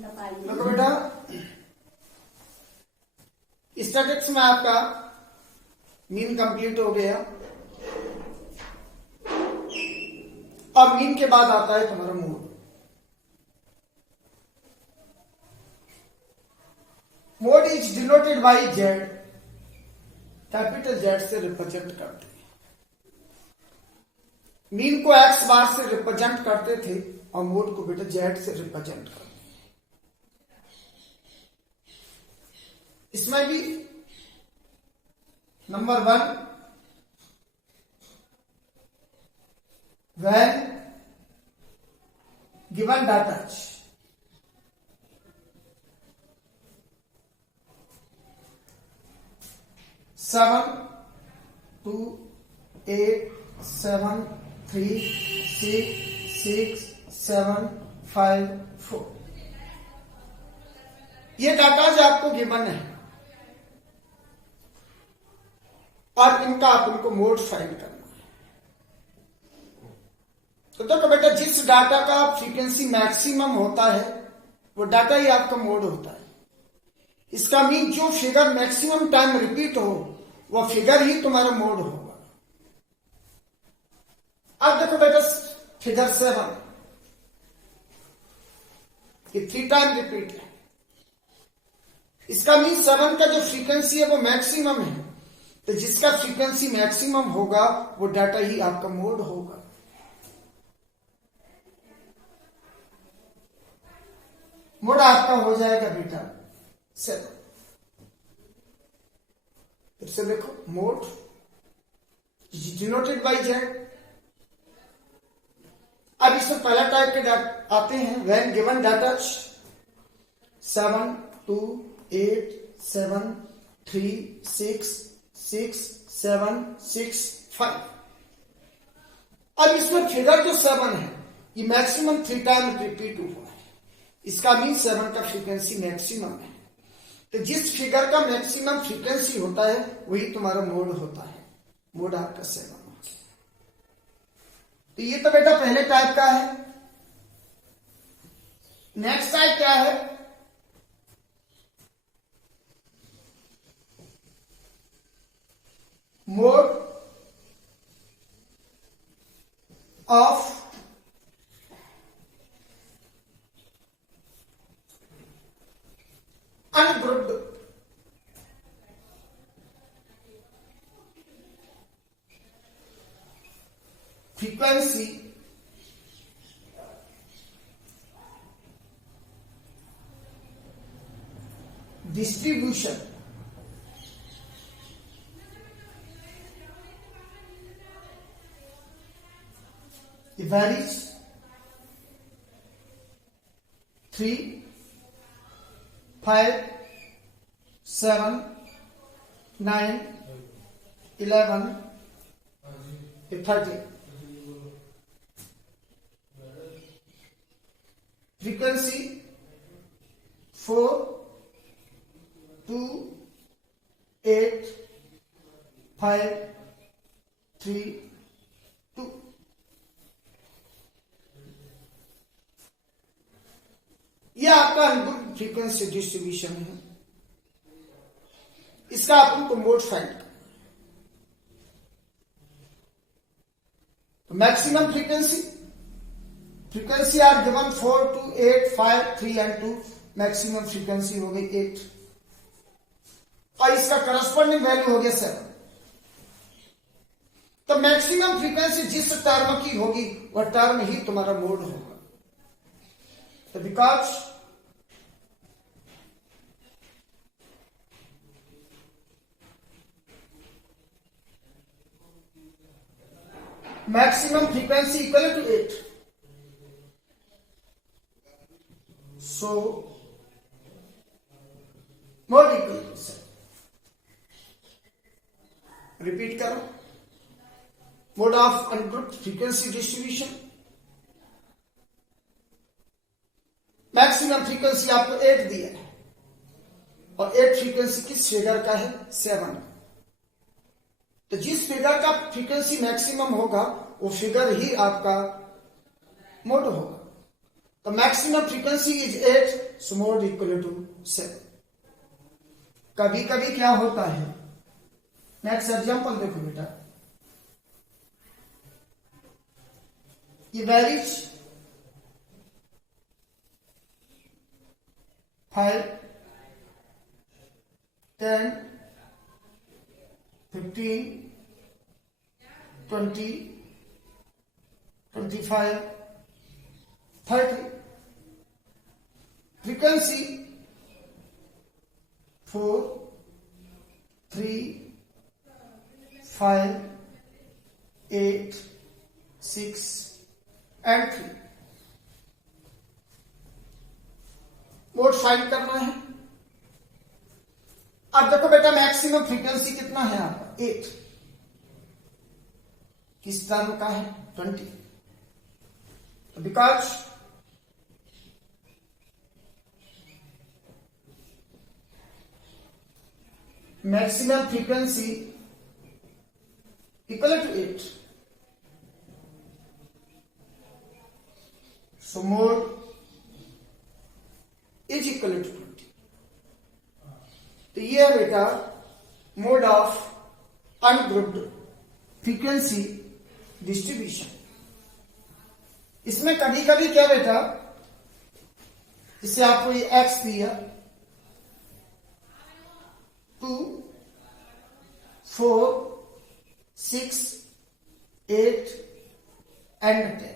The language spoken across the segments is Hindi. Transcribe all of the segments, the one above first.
देखो बेटा, स्टैटिक्स में आपका मीन कंप्लीट हो गया। अब मीन के बाद आता है तुम्हारा mode. Mode is denoted by Z, capital Z से रिप्रेजेंट करते हैं। मीन को एक्स बार से रिप्रेजेंट करते थे और मोड को बेटा जेड से रिप्रेजेंट करते हैं। इसमें भी नंबर 1, when given data 7, 2, 8, 7, 3, 6, 7, 5, 4, ये डाटा जो आपको गिवन है और इनका आप उनको मोड फाइंड करना है। तो देखो बेटा, जिस डाटा का फ्रीक्वेंसी मैक्सिमम होता है वो डाटा ही आपका मोड होता है। इसका मीन जो फिगर मैक्सिमम टाइम रिपीट हो वो फिगर ही तुम्हारा मोड होगा। अब देखो बेटा, फिगर 7 ये 3 टाइम रिपीट है। इसका मीन 7 का जो फ्रीक्वेंसी है वो मैक्सिमम है, तो जिसका फ्रीक्वेंसी मैक्सिमम होगा वो डाटा ही आपका मोड होगा। मोड आपका हो जाएगा बेटा 7। फिर से देखो, मोड डिनोटेड बाई जेड। अब इसमें पहला टाइप के आते हैं व्हेन गिवन डाटा 7, 2, 8, 7, 3, 6, 7, 6, 5। अब इसमें फिगर जो 7 है ये मैक्सिमम 3 टाइम रिपीट हुआ है। इसका मीन 7 का फ्रीक्वेंसी मैक्सिमम है, तो जिस फिगर का मैक्सिमम फ्रीक्वेंसी होता है वही तुम्हारा मोड होता है। मोड आपका 7 होता है। तो ये तो बेटा पहले टाइप का है। नेक्स्ट टाइप क्या है? Mode of ungrouped frequency distribution varies 3, 5, 7, 9, 11, 13. Frequency 4, 2, 8, 5, 3, 2. यह आपका अनग्रुप्ड फ्रीक्वेंसी डिस्ट्रीब्यूशन है। इसका अपन को मोड फाइंड करना है। तो maximum frequency are given 4, 2, 8, 5, 3 and 2। Maximum frequency हो गई 8 और इसका करस्पॉन्डिंग वैल्यू हो गया 7। तो मैक्सिमम फ्रीक्वेंसी जिस टर्म की होगी वह टर्म ही तुम्हारा मोड होगा। तो because maximum frequency equal to 8, so mode equal to 7. Repeat करो, mode of ungrouped frequency distribution, maximum frequency आपको 8 दिया है और 8 फ्रीक्वेंसी किस फिगर का है? 7। तो जिस फिगर का फ्रीक्वेंसी मैक्सिमम होगा वो फिगर ही आपका मोड होगा। तो तो maximum frequency is 8, so mode equal to 7। कभी कभी क्या होता है, नेक्स्ट एग्जांपल देखो बेटा, ये varies 5, 10, 15, 20, 25, 30। Frequency 4, 3, 5, 8, 6 and 3। Mode find करना है। अब देखो बेटा मैक्सिमम फ्रीक्वेंसी कितना है आपका, 8। किस टर्म का है, 20। Because maximum frequency equal to 8, so mode is equal to 20। तो ये है बेटा mode of ungrouped frequency distribution. इसमें कभी कभी क्या बेटा, इससे आपको ये एक्स दिया, 2, 4, 6, 8 एंड 10।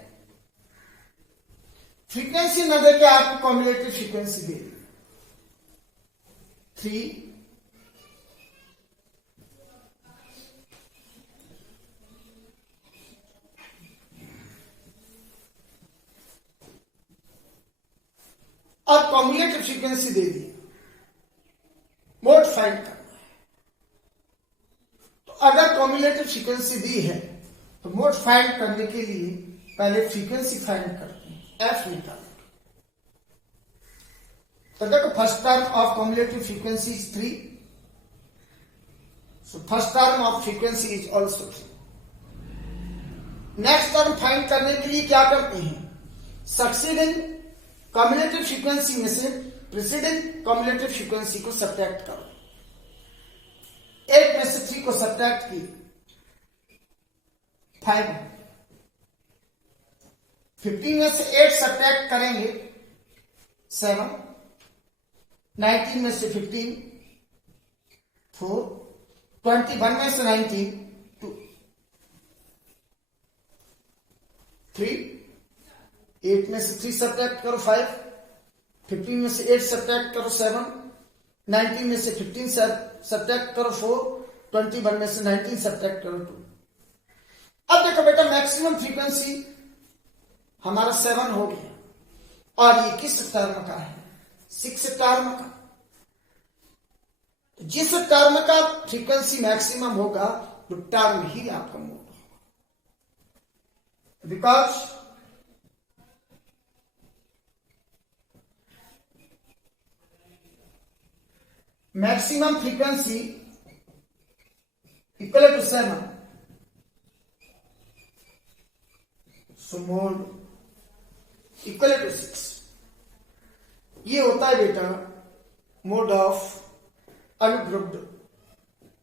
फ्रीक्वेंसी न दे के आपको कॉम्युलेटिव फ्रीक्वेंसी दे दी, 3, 'और कॉम्युलेटिव फ्रीक्वेंसी दे दी। मोड फाइंड करना है। तो अगर कॉम्युलेटिव फ्रीक्वेंसी दी है तो मोड फाइंड करने के लिए पहले फ्रीक्वेंसी फाइंड करते हैं, एफ निकालेंगे। तो देखो first term of cumulative frequency is 3, so first term of frequency is also 3। Next term find करने के लिए क्या करते हैं, सक्सीडिंग कॉम्युलेटिव फ्रीक्वेंसी में से प्रीसीडिंग कॉम्युलेटिव फ्रीक्वेंसी को सब्ट्रैक्ट करो। 8 में से 3 को सब्ट्रैक्ट किए, 5। 15 में से 8 सब्ट्रैक्ट करेंगे, 7। 19 में से 15, 4। 21 में से 19, 2। 3। 8 में से 3 सब्ट्रैक्ट करो, 5। 15 में से 8 सब्ट्रैक्ट करो, 7। 19 में से 15 सब्ट्रैक्ट करो, 4। 21 में से 19 सब्ट्रैक्ट करो, 2। अब देखो बेटा मैक्सिमम फ्रीक्वेंसी हमारा 7 हो गया और ये किस टर्म का है, 6 टर्म का। जिस टर्म का फ्रीक्वेंसी मैक्सिमम होगा वो टर्म ही आपका मोड होगा। Because maximum frequency equal to 7, so mode equal to 6। ये होता है बेटा mode of ungrouped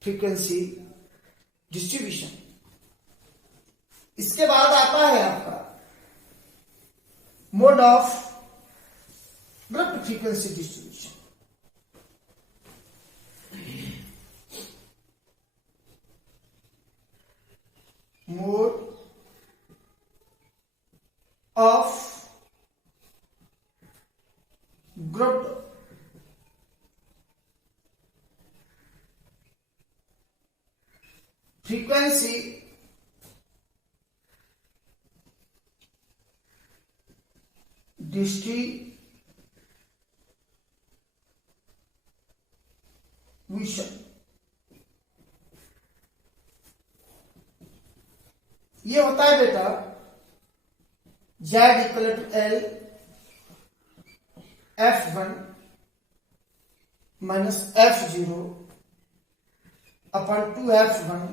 frequency distribution. इसके बाद आता है आपका mode of grouped frequency distribution. Mode of grouped frequency distribution. ये होता है बेटा Z equal to L F1 minus F0 upon 2F1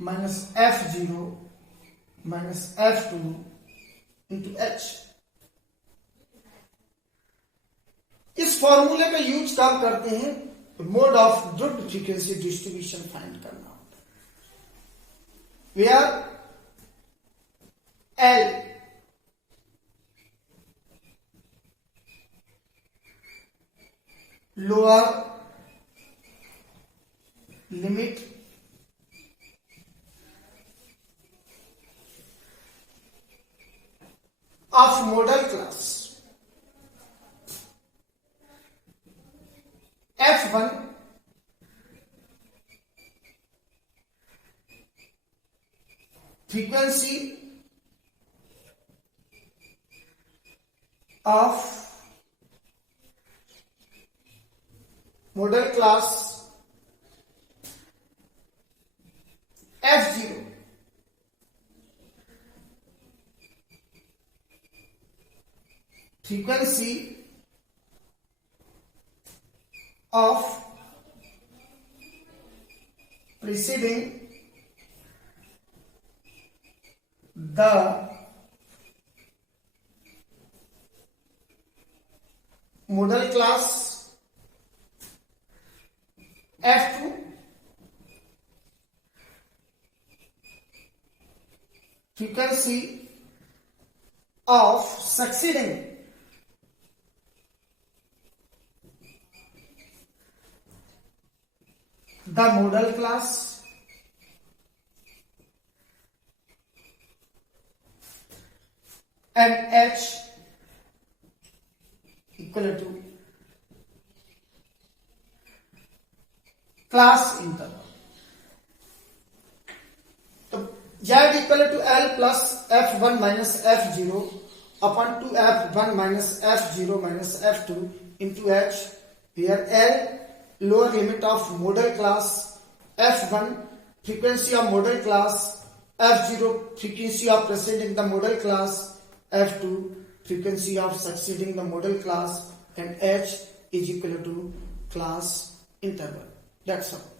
minus F0 minus F2 into H। इस फॉर्मूले का यूज कब करते हैं? मोड ऑफ ड्रुफ्ट फ्रीक्वेंसी डिस्ट्रीब्यूशन फाइंड करना होता है, where L lower limit of model class F1 frequency of model class F0 frequency of preceding the model class F2 frequency of succeeding the model class and H equal to class interval. तो Z equal to L plus F1 minus F0 upon 2F1 minus F0 minus F2 into H, where L lower limit of model class, F1 frequency of model class, F0 frequency of preceding the model class, F2 frequency of succeeding the model class, and H is equal to class interval. That's all.